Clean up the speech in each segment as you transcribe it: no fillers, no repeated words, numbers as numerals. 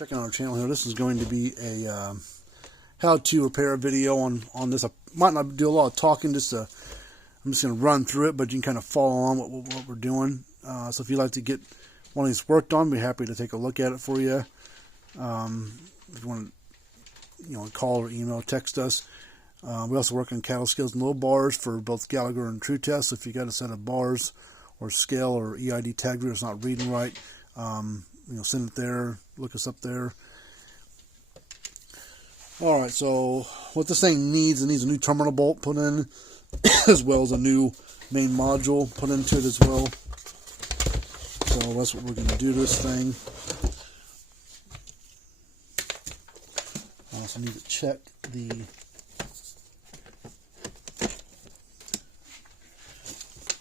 Checking out our channel here. This is going to be a how to repair video on this. I might not do a lot of talking, I'm just going to run through it, but you can kind of follow on what we're doing. So if you'd like to get one of these worked on, be happy to take a look at it for you. If you want to, call or email, text us. We also work on cattle scales and low bars for both Gallagher and True Test. If you got a set of bars or scale or EID tag reader that's not reading right, send it there. Look us up there. Alright, so what this thing needs, it needs a new terminal bolt put in, as well as a new main module put into it as well. So that's what we're going to do to this thing. I also need to check the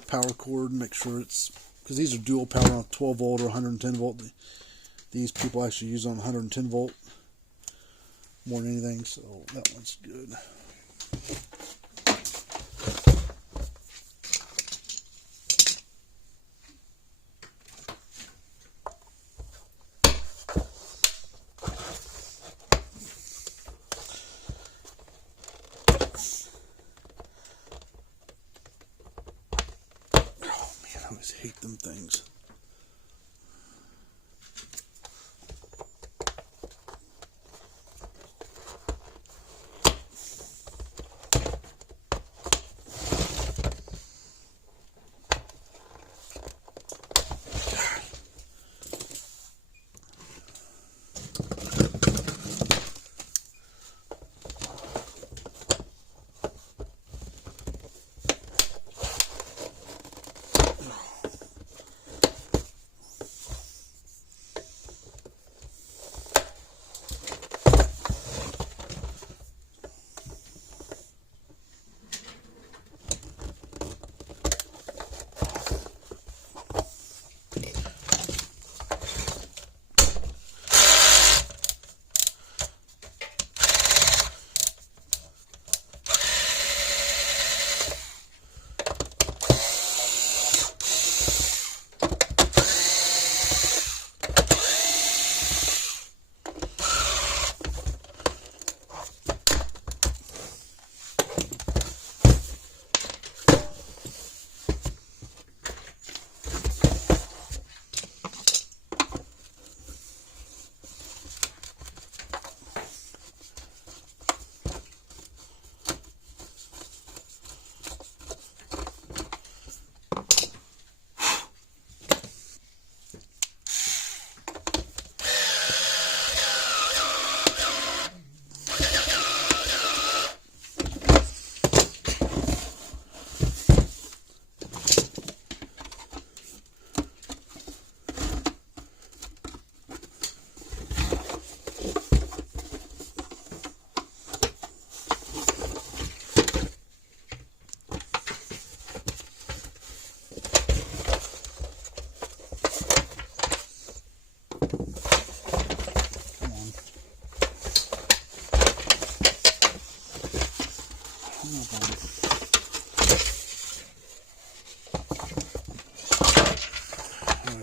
power cord, make sure it's, because these are dual power on 12 volt or 110 volt. These people actually use on 110 volt more than anything, so that one's good. Oh man, I always hate them things.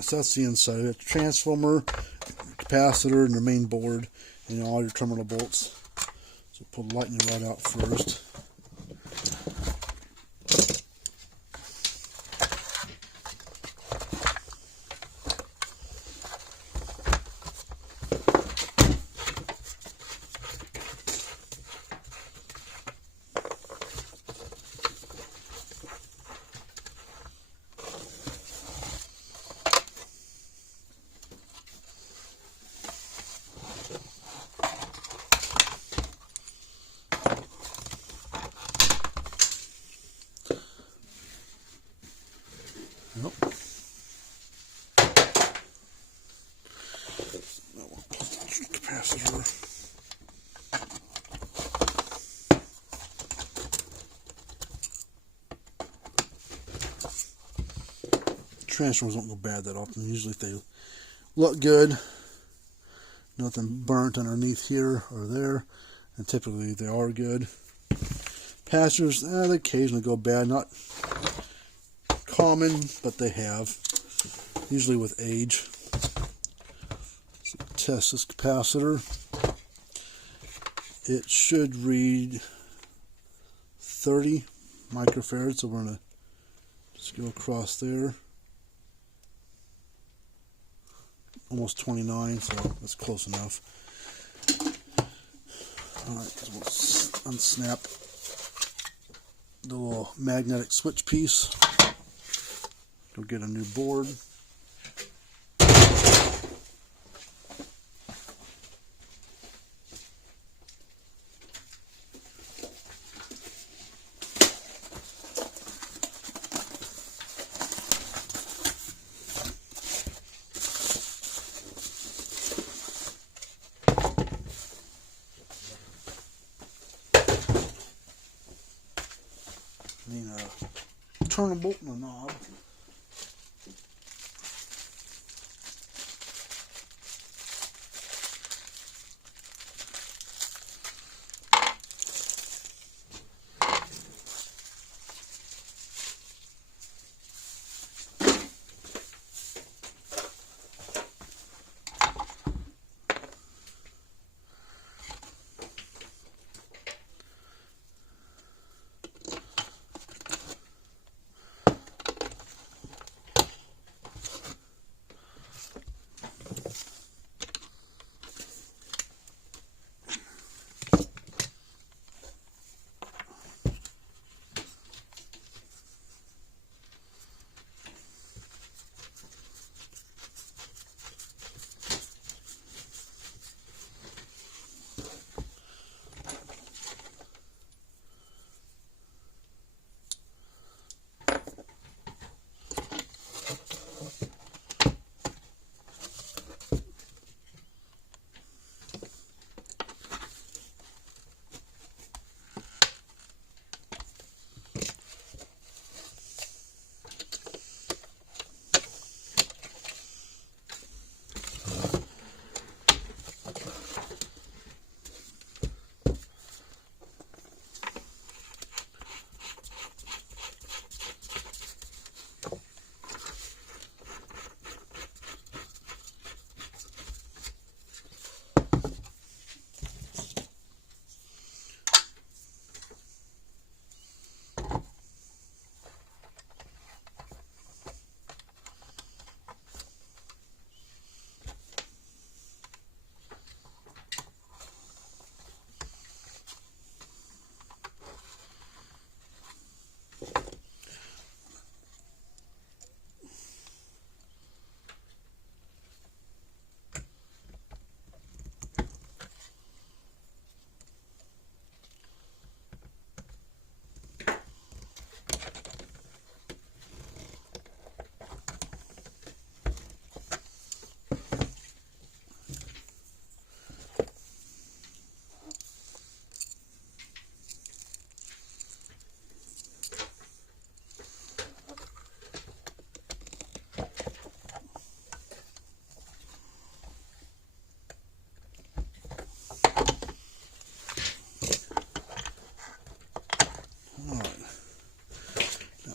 So that's the inside. The transformer, capacitor, and the main board, and all your terminal bolts. So pull the lightning rod out first. Nope. Capacitor. Transformers don't go bad that often. Usually if they look good, nothing burnt underneath here or there, and typically they are good. Capacitors, they occasionally go bad, not common, but they have, usually with age. So test this capacitor. It should read 30 microfarads, so we're going to just go across there. Almost 29, so that's close enough. Alright, so we'll unsnap the little magnetic switch piece. Go get a new board. Need a turnable and a knob.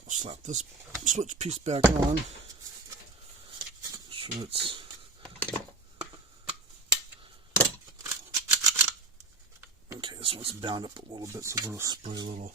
Slap this switch piece back on. Sure it's okay. This one's bound up a little bit, so we'll spray a little.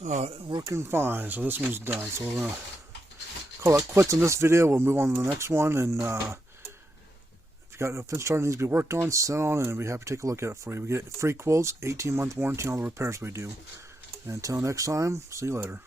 Working fine. So this one's done. So we're gonna call it quits on this video. We'll move on to the next one, and if you got a fence charger that needs to be worked on, send on, and we'll be happy to take a look at it for you. We get free quotes, 18-month warranty on all the repairs we do. And until next time, see you later.